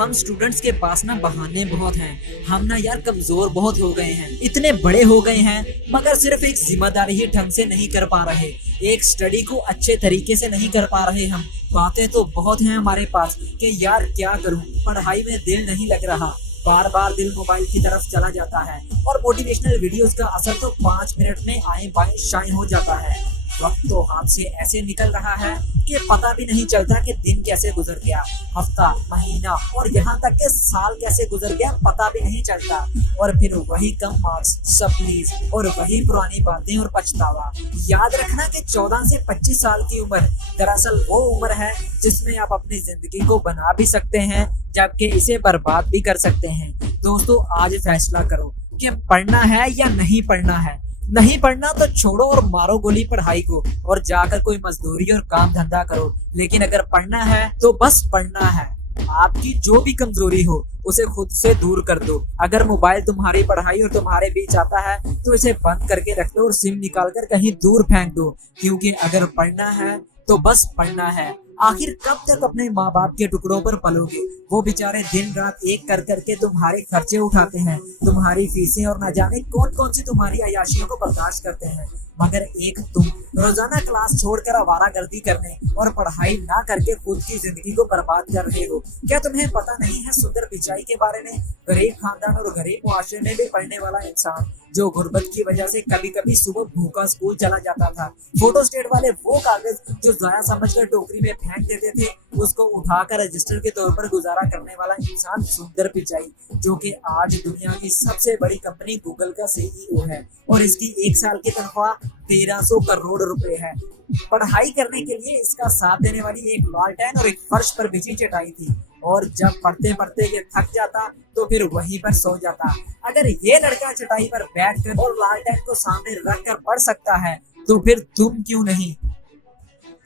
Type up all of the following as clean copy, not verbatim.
हम स्टूडेंट्स के पास ना बहाने बहुत हैं। हम ना यार कमजोर बहुत हो गए हैं, इतने बड़े हो गए हैं, मगर सिर्फ एक जिम्मेदारी ही ढंग से नहीं कर पा रहे। एक स्टडी को अच्छे तरीके से नहीं कर पा रहे हम। बातें तो बहुत हैं हमारे पास कि यार क्या करूं, पढ़ाई में दिल नहीं लग रहा, बार बार दिल मोबाइल की तरफ चला जाता है और मोटिवेशनल वीडियोस का असर तो 5 मिनट में आए बाएं शाएं हो जाता है। वक्त तो हाथ से ऐसे निकल रहा है कि पता भी नहीं चलता कि दिन कैसे गुजर गया, हफ्ता, महीना और यहाँ तक के साल कैसे गुजर गया पता भी नहीं चलता। और फिर वही कम मार्क्स, सप्लीज और वही पुरानी बातें और पछतावा। याद रखना कि 14 से 25 साल की उम्र दरअसल वो उम्र है जिसमें आप अपनी जिंदगी को बना भी सकते हैं, जबकि इसे बर्बाद भी कर सकते हैं। दोस्तों, आज फैसला करो कि पढ़ना है या नहीं पढ़ना है। नहीं पढ़ना तो छोड़ो और मारो गोली पढ़ाई को और जाकर कोई मजदूरी और काम धंधा करो। लेकिन अगर पढ़ना है तो बस पढ़ना है। आपकी जो भी कमजोरी हो उसे खुद से दूर कर दो। अगर मोबाइल तुम्हारी पढ़ाई और तुम्हारे बीच आता है तो इसे बंद करके रख दो और सिम निकाल कर कहीं दूर फेंक दो, क्योंकि अगर पढ़ना है तो बस पढ़ना है। आखिर कब तक अपने माँ बाप के टुकड़ों पर पलोगे? वो बेचारे दिन रात एक कर करके तुम्हारे खर्चे उठाते हैं, तुम्हारी फीसें और न जाने कौन कौन सी तुम्हारी अय्याशियों को बर्दाश्त करते हैं, मगर एक तुम रोजाना क्लास छोड़कर आवारागर्दी करने और पढ़ाई ना करके खुद की जिंदगी को बर्बाद कर रहे हो। क्या तुम्हें पता नहीं है सुंदर पिचाई के बारे में? गरीब खानदान और गरीब मुआशरे में भी पढ़ने वाला इंसान जो गुर्बत की वजह से कभी कभी सुबह भूखा स्कूल चला जाता था, फोटो स्टेट वाले वो कागज जो जाया समझकर टोकरी में फेंक देते थे, उसको उठाकर रजिस्टर के तौर पर गुजारा करने वाला इंसान सुंदर पिचाई, जो कि आज दुनिया की सबसे बड़ी कंपनी गूगल का सीईओ है और इसकी एक साल की तनख्वाह 1300 करोड़ रुपए है। पढ़ाई करने के लिए इसका साथ देने वाली एक लालटेन और एक फर्श पर बिछी चटाई थी, और जब पढ़ते पढ़ते ये थक जाता तो फिर वहीं पर सो जाता। अगर ये लड़का चटाई पर बैठकर और लालटेन को सामने रखकर पढ़ सकता है तो फिर तुम क्यों नहीं?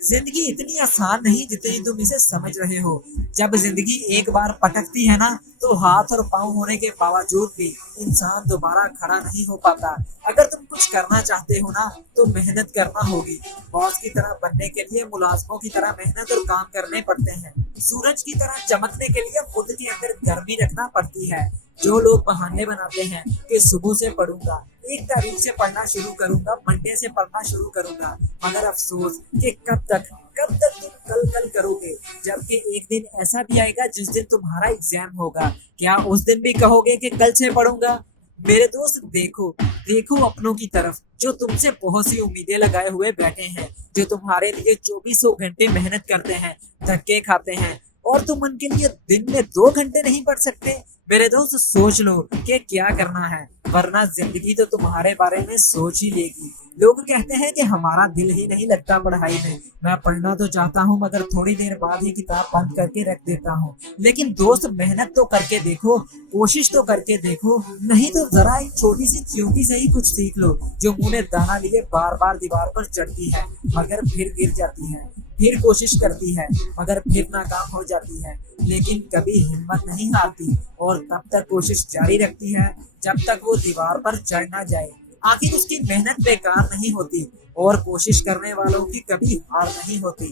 जिंदगी इतनी आसान नहीं जितनी तुम इसे समझ रहे हो। जब जिंदगी एक बार पटकती है ना तो हाथ और पांव होने के बावजूद भी इंसान दोबारा खड़ा नहीं हो पाता। अगर तुम कुछ करना चाहते हो ना तो मेहनत करना होगी। बॉस की तरह बनने के लिए मुलाजमों की तरह मेहनत और काम करने पड़ते हैं। सूरज की तरह चमकने के लिए खुद के अंदर गर्मी रखना पड़ती है। जो लोग बहाने बनाते हैं कि सुबह से पढ़ूंगा, 1 तारीख से पढ़ना शुरू करूंगा, मंडे से पढ़ना शुरू करूंगा, मगर अफसोस कि कब तक तुम कल करोगे, जबकि एक दिन ऐसा भी आएगा जिस दिन तुम्हारा एग्जाम होगा। क्या उस दिन भी कहोगे कि कल से पढ़ूंगा? मेरे दोस्त, देखो अपनों की तरफ जो तुमसे बहुत सी उम्मीदें लगाए हुए बैठे हैं, जो तुम्हारे लिए 2400 घंटे मेहनत करते हैं, धक्के खाते हैं, और तुम उनके लिए दिन में 2 घंटे नहीं पढ़ सकते। मेरे दोस्त, सोच लो कि क्या करना है, वरना जिंदगी तो तुम्हारे बारे में सोच ही लेगी। लोग कहते हैं कि हमारा दिल ही नहीं लगता पढ़ाई में। मैं पढ़ना तो चाहता हूँ मगर थोड़ी देर बाद ही किताब बंद करके रख देता हूँ। लेकिन दोस्त, मेहनत तो करके देखो, कोशिश तो करके देखो, नहीं तो जरा एक छोटी सी चींटी से ही कुछ सीख लो, जो मुंह में दाना लिए बार बार दीवार पर चढ़ती है मगर फिर गिर जाती है, फिर कोशिश करती है मगर फिर नाकाम हो जाती है, लेकिन कभी हिम्मत नहीं हारती और तब तक कोशिश जारी रखती है जब तक वो दीवार पर चढ़ ना जाए। आखिर उसकी मेहनत बेकार नहीं होती और कोशिश करने वालों की कभी हार नहीं होती।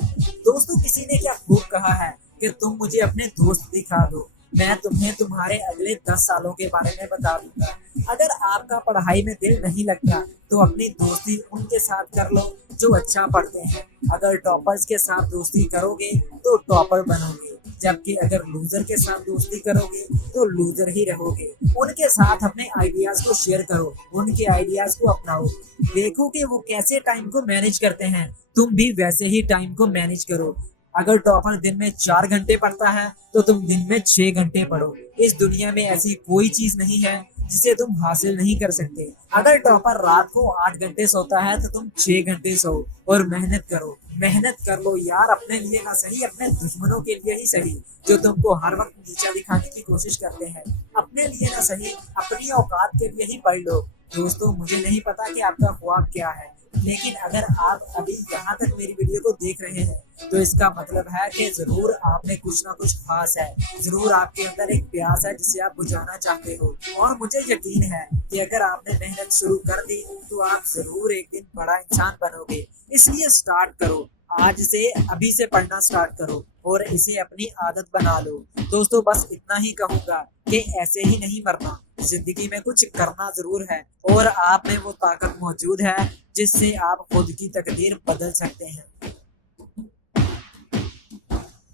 दोस्तों, किसी ने क्या खूब कहा है कि तुम मुझे अपने दोस्त दिखा दो, मैं तुम्हें तुम्हारे अगले 10 सालों के बारे में बता दूंगा। अगर आपका पढ़ाई में दिल नहीं लगता तो अपनी दोस्ती उनके साथ कर लो जो अच्छा पढ़ते हैं। अगर टॉपर्स के साथ दोस्ती करोगे तो टॉपर बनोगे, जबकि अगर लूजर के साथ दोस्ती करोगे तो लूजर ही रहोगे। उनके साथ अपने आइडियाज को शेयर करो, उनके आइडियाज को अपनाओ, देखो कि वो कैसे टाइम को मैनेज करते हैं, तुम भी वैसे ही टाइम को मैनेज करो। अगर टॉपर दिन में 4 घंटे पढ़ता है तो तुम दिन में 6 घंटे पढ़ो। इस दुनिया में ऐसी कोई चीज नहीं है जिसे तुम हासिल नहीं कर सकते। अगर टॉपर रात को 8 घंटे सोता है तो तुम 6 घंटे सो और मेहनत करो। मेहनत कर लो यार, अपने लिए ना सही, अपने दुश्मनों के लिए ही सही, जो तुमको हर वक्त नीचा दिखाने की कोशिश करते हैं। अपने लिए ना सही, अपनी औकात के लिए ही पढ़ लो। दोस्तों, मुझे नहीं पता कि आपका ख्वाब क्या है, लेकिन अगर आप अभी यहाँ तक मेरी वीडियो को देख रहे हैं तो इसका मतलब है कि जरूर आप में कुछ ना कुछ खास है, जरूर आपके अंदर एक प्यास है जिसे आप बुझाना चाहते हो। और मुझे यकीन है कि अगर आपने मेहनत शुरू कर दी तो आप जरूर एक दिन बड़ा इंसान बनोगे। इसलिए स्टार्ट करो, आज से अभी से पढ़ना स्टार्ट करो और इसे अपनी आदत बना लो। दोस्तों बस इतना ही कहूंगा कि ऐसे ही नहीं मरना, जिंदगी में कुछ करना जरूर है और आप में वो ताकत मौजूद है जिससे आप खुद की तकदीर बदल सकते हैं।